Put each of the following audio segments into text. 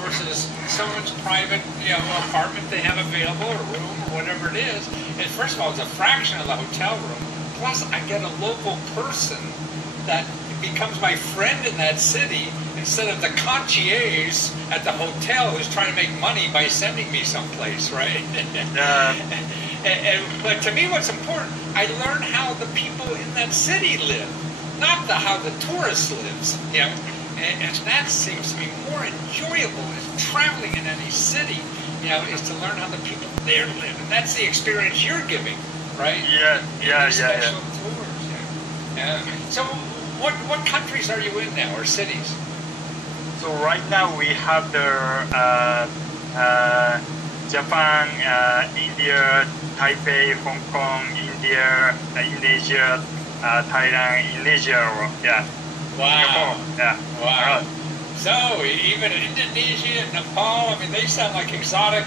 versus someone's private, apartment they have available, or room, or whatever it is. And first of all, it's a fraction of the hotel room. Plus, I get a local person that becomes my friend in that city instead of the concierge at the hotel who's trying to make money by sending me someplace, right? But to me, what's important, I learn how the people in that city live, not how the tourist lives. And that seems to be more enjoyable as traveling in any city, is to learn how the people there live. And that's the experience you're giving, right? Special tours. So what countries are you in now, or cities? So right now we have the Japan, India, Taipei, Hong Kong, India, Indonesia, Thailand, Indonesia, Wow. Singapore, Wow. So even Indonesia, Nepal, they sound like exotic,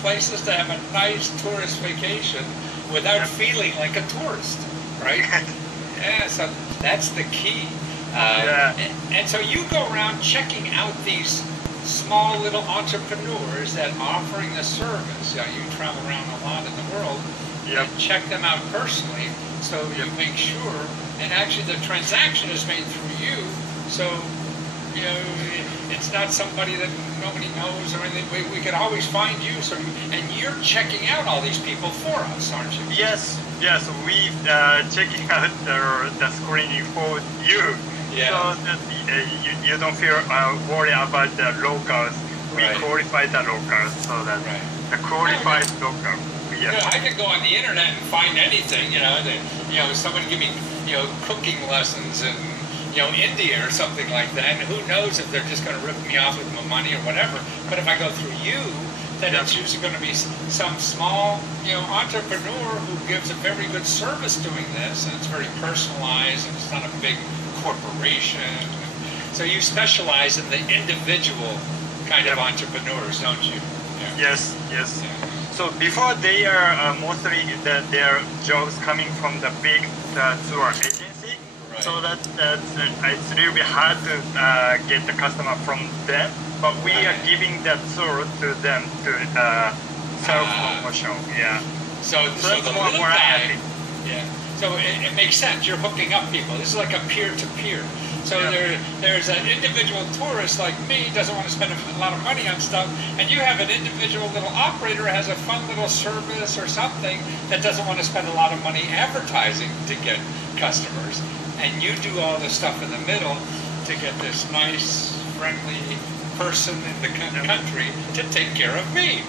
places to have a nice tourist vacation without feeling like a tourist, right? So that's the key. And so you go around checking out these small little entrepreneurs that are offering the service. You travel around a lot in the world and check them out personally, so you make sure. And actually, the transaction is made through you, so it's not somebody that nobody knows or anything. We can always find you. And you're checking out all these people for us, aren't you? Yes. We checking out the screening for you. So that you don't feel worried about the locals. We qualify the locals, so that the qualified local. I could go on the internet and find anything. Somebody give me cooking lessons in India or something like that. And who knows if they're just going to rip me off with my money or whatever. But if I go through you, then it's usually going to be some small entrepreneur who gives a very good service doing this, and it's very personalized, and it's not a big corporation. So you specialize in the individual kind of entrepreneurs, don't you? Yes. So before they are mostly their jobs coming from the big tour agency, so that's it's a little bit hard to get the customer from them. But we are giving that tour to them to self-promotion. So the little guy. So it makes sense. You're hooking up people. This is like a peer-to-peer. So there's an individual tourist like me, doesn't want to spend a lot of money on stuff, and you have an individual little operator who has a fun little service or something that doesn't want to spend a lot of money advertising to get customers, and you do all the stuff in the middle to get this nice, friendly person in the country to take care of me.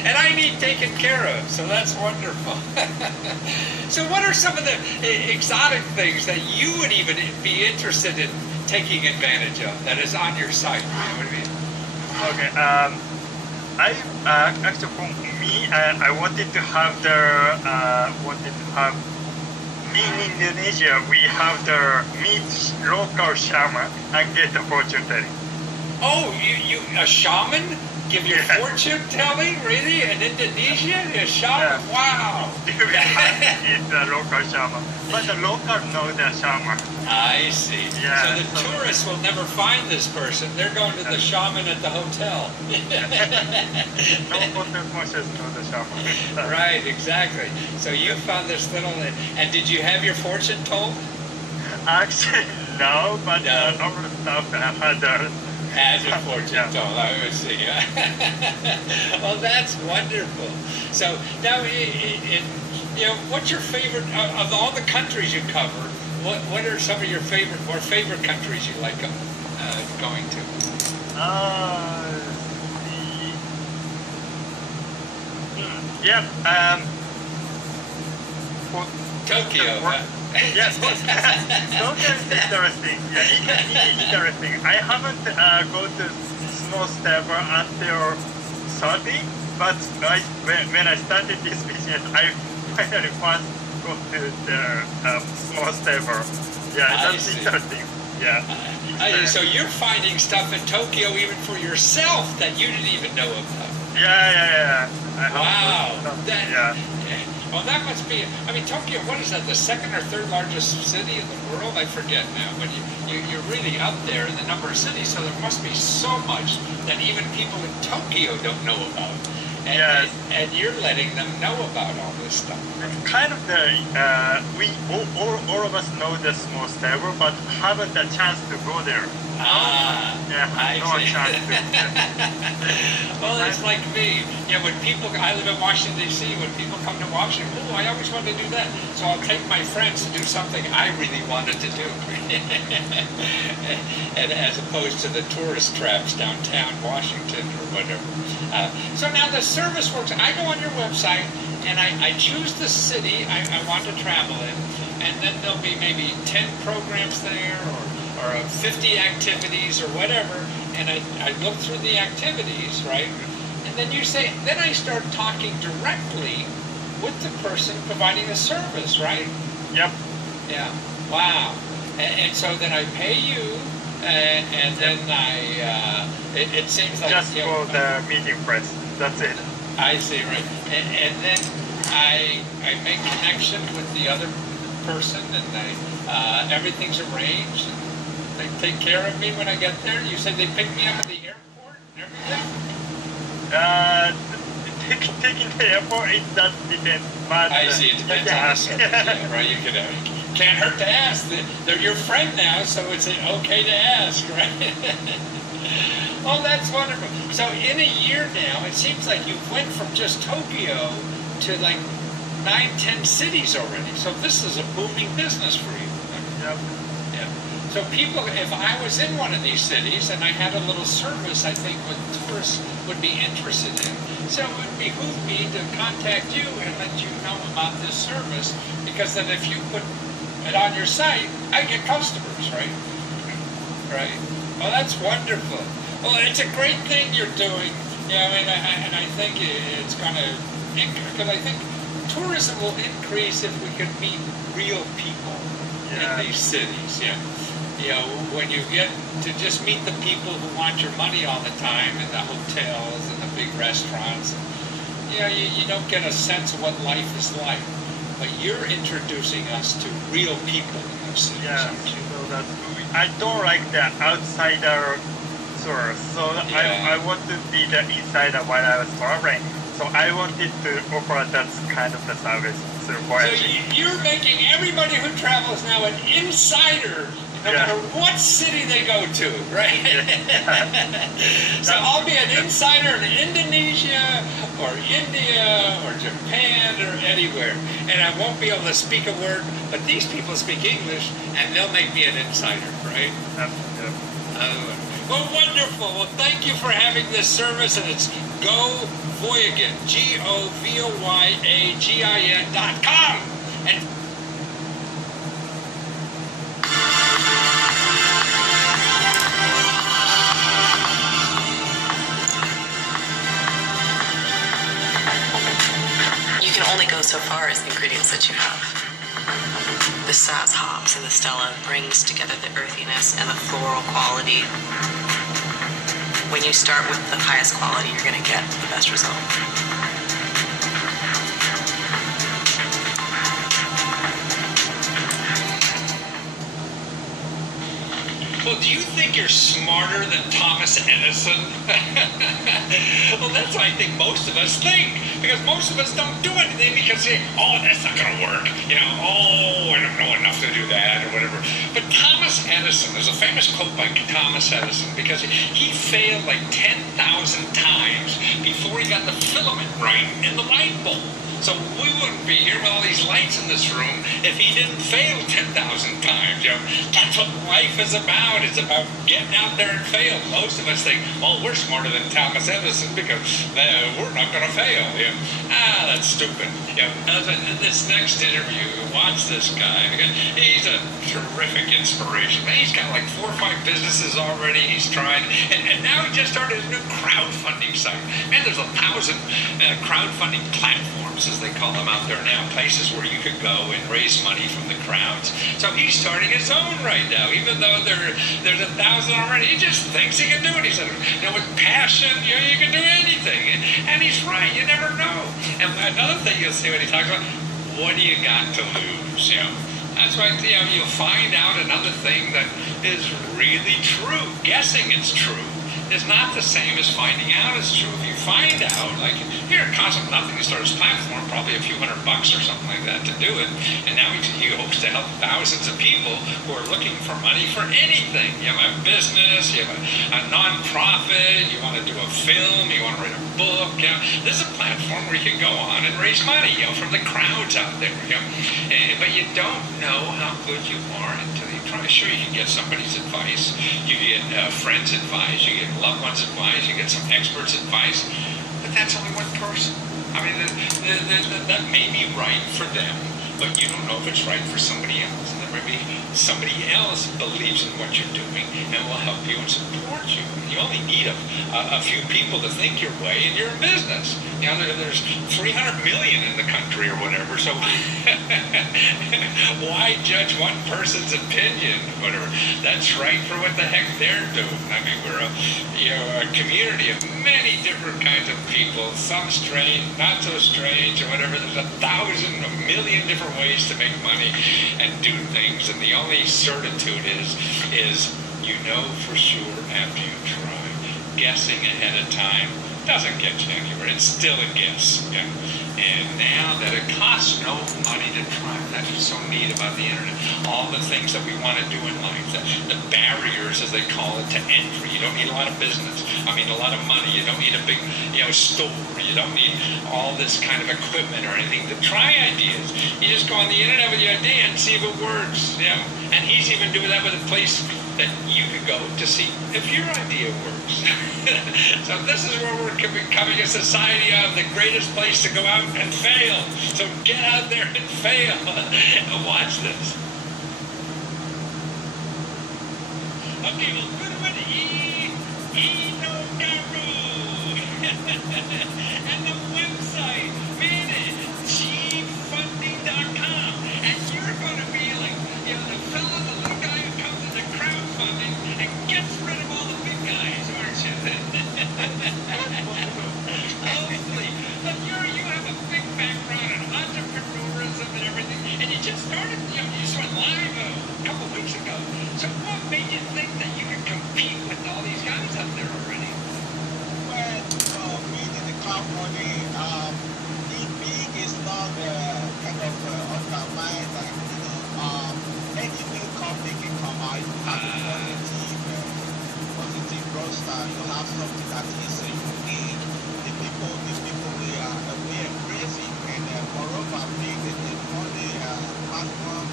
And I need taken care of, so that's wonderful. So what are some of the exotic things that you would even be interested in taking advantage of that is on your site? You know what I mean? Okay. Actually, for me, I wanted to have in Indonesia, we have the meet local shaman and get the fortune telling. Oh, you a shaman? Give your fortune telling? Really? In Indonesia? A shaman? Wow! It's a local shaman. But the local know the shaman. I see. So the tourists will never find this person. They're going to the shaman at the hotel. No hotel conscious know the shaman. Right, exactly. So you found this little... And did you have your fortune told? Actually, no, but normal stuff had your fortune told, I would see. Well, that's wonderful. So now, what's your favorite of all the countries you cover? What are some of your more favorite countries you like going to? Tokyo. Yes, Tokyo is interesting. Interesting. I haven't go to snowstepper until 30, but when I started this business, I finally first go to the snowstepper. That's interesting. So you're finding stuff in Tokyo even for yourself that you didn't even know about. Wow. Well, that must be. I mean, Tokyo. What is that? The second or third largest city in the world? I forget now. But you're really up there in the number of cities. So there must be so much that even people in Tokyo don't know about. And, Yes. and you're letting them know about all this stuff. It's kind of the we all of us know the small stable, but haven't a chance to go there. Yeah, I no see. chance to. Well, it's like me. Yeah, when people, I live in Washington, D.C., when people come to Washington, oh, I always wanted to do that. So I'll take my friends to do something I really wanted to do. And as opposed to the tourist traps downtown Washington or whatever. So now the service works. I go on your website and I choose the city I want to travel in. And then there'll be maybe 10 programs there or 50 activities or whatever, and I look through the activities, right? And then you say, then I start talking directly with the person providing the service, right? Yep. Yeah. Wow. And so then I pay you, and then it seems like Just for the meeting price. That's it. I see, right. And then I make connection with the other person, and everything's arranged. They take care of me when I get there. You said they pick me up at the airport and everything? Taking the airport, it does depend. But, I see, it depends on the service. Yeah, right, you can't hurt to ask. They're your friend now, so it's okay to ask, right? Oh, that's wonderful. So in a year now, it seems like you went from just Tokyo to like 9-10 cities already. So this is a booming business for you. Yep. Yeah. So people, if I was in one of these cities and I had a little service, I think what tourists would be interested in. So it would behoove me to contact you and let you know about this service, because then if you put it on your site, I get customers, right? Right. Well, that's wonderful. Well, it's a great thing you're doing. Yeah, and I think it's going to, because I think tourism will increase if we can meet real people in these cities. Yeah. You know, when you get to just meet the people who want your money all the time in the hotels and the big restaurants, you know, you don't get a sense of what life is like. But you're introducing us to real people in those cities. Yeah, so that's, I don't like the outsider tours, so I want to be the insider while I was traveling. So I wanted to offer that kind of the service through voyaging. So you're making everybody who travels now an insider, no matter what city they go to, right? So I'll be an insider in Indonesia or India or Japan or anywhere, and I won't be able to speak a word, but these people speak English, and they'll make me an insider, right? Well, wonderful. Well, thank you for having this service, and it's GoVoyagin, GoVoyagin.com. And you can only go so far as the ingredients that you have. The Saaz hops and the Stella brings together the earthiness and the floral quality. When you start with the highest quality, you're going to get the best result. Well, do you think you're smarter than Thomas Edison? Well, that's what I think most of us think, because most of us don't do anything because they say, oh, that's not going to work. You know, oh, I don't know enough to do that or whatever. But Thomas Edison, there's a famous quote by Thomas Edison, because he failed like 10,000 times before he got the filament right in the light bulb. So we wouldn't be here with all these lights in this room if he didn't fail 10,000 times. You know, that's what life is about. It's about getting out there and fail. Most of us think, well, we're smarter than Thomas Edison because we're not going to fail. You know, that's stupid. You know, in this next interview, watch this guy. He's a terrific inspiration. He's got like 4 or 5 businesses already he's tried, and now he just started his new crowdfunding site. Man, there's 1,000 crowdfunding platforms, as they call them out there now, places where you could go and raise money from the crowds. So he's starting his own right now, even though there's 1,000 already. He just thinks he can do it. He said, you know, with passion, you know, you can do anything. And he's right. You never know. And another thing you'll see when he talks about, what do you got to lose? You know, that's why you'll find out another thing that is really true. Guessing it's true is not the same as finding out it's true. If you find out, like here, it costs him nothing to start his platform, probably a few $100 or something like that to do it. And now he hopes to help thousands of people who are looking for money for anything. You have a business, you have a non-profit, you want to do a film, you want to write a book. You know, this is a platform where you can go on and raise money, from the crowds out there. But you don't know how good you are until you try. Sure, you can get somebody's advice, you get friends' advice, you get loved ones' advice, you get some experts' advice, but that's only one person. I mean, that may be right for them, but you don't know if it's right for somebody else. And there may be somebody else believes in what you're doing and will help you and support you. You only need a few people to think your way, and you're in business. There's 300 million in the country or whatever, so why judge one person's opinion? Whatever. That's right for what the heck they're doing. I mean, we're a community of many different kinds of people, some strange, not so strange, or whatever. There's 1,000, a million different ways to make money and do things, and the only certitude is you know for sure after you try. Guessing ahead of time doesn't get you anywhere. It's still a guess. Yeah? And now that it costs no money to try, that's what's so neat about the internet. All the things that we want to do in life, the barriers, as they call it, to entry. You don't need a lot of business. I mean, a lot of money. You don't need a big, store. You don't need all this kind of equipment or anything to try ideas. You just go on the internet with your idea and see if it works. And he's even doing that with a place that you could go to see if your idea works. So this is where we're becoming a society of the greatest place to go out and fail. So get out there and fail. And watch this. Okay, well, good one, and the website, man, cheapfunding.com. And you're going to be like, the fellow, the little guy who comes into crowdfunding and gets rid of all the big guys, aren't you? Hopefully. But you have a big background in entrepreneurism and everything, and you just started, you just went live a couple weeks ago. So what made you think that you could compete with all these guys out there already? Well, being in the crowdfunding, being big is not kind of undermined, like, any new company can come out, you have a positive roster, you have something that is unique. The people we embrace it, and moreover, being the money platform,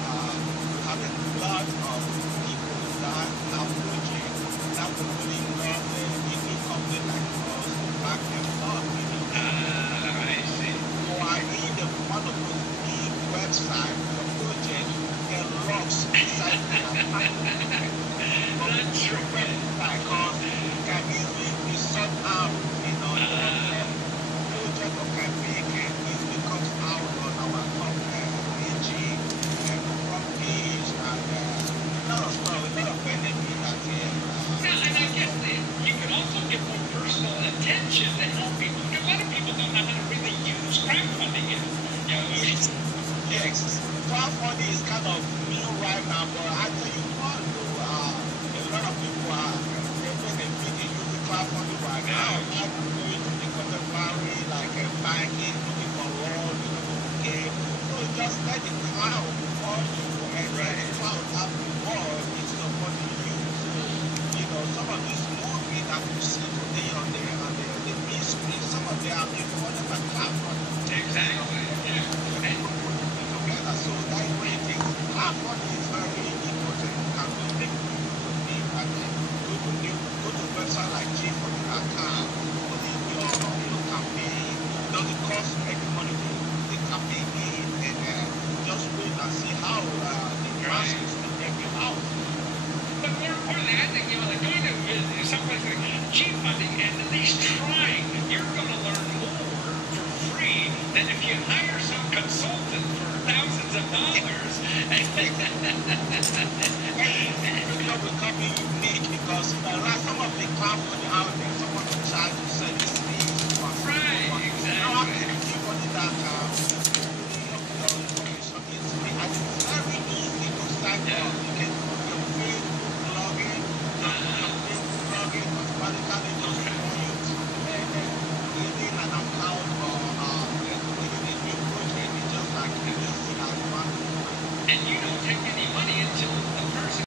have a lot of people that are project that will really love the new company like us to back them up. I see. So I need one of those big websites, your project, get logs inside the That's true. because it can easily be sought out, project or campaign can easily come out on our top page and front page and a lot of stuff, a lot of benefit at the end. Yeah, and I guess you can also get more personal attention to help people. A lot of people don't know how to really use crowdfunding yet. Yes, crowdfunding is kind of new right now, but I tell you what, though, a lot of people are using crowdfunding right now. Not going to the contemporary, like banking, looking for loan, game. So just let the crowd on you and let the crowd have the wall instead of what you use. So, some of these movies that you see today on the big screen, some of them are being funded by crowdfunding. Exactly. So that's what it is. Crowdfunding is very important. You can do things with me. And then go to a website like cheapfunding.com. Put in your campaign. Does it cost any money to put the campaign in? And just wait and see how the process will get you out. But more importantly, I think, like going to someplace like cheap funding and at least trying, you're going to learn more for free than if you hire some consultant for thousands of dollars. It will come in unique because like some of the crowdfunding out there, someone will charge you service fees. Right, exactly. Now, cheapfunding.com, and you don't take any money until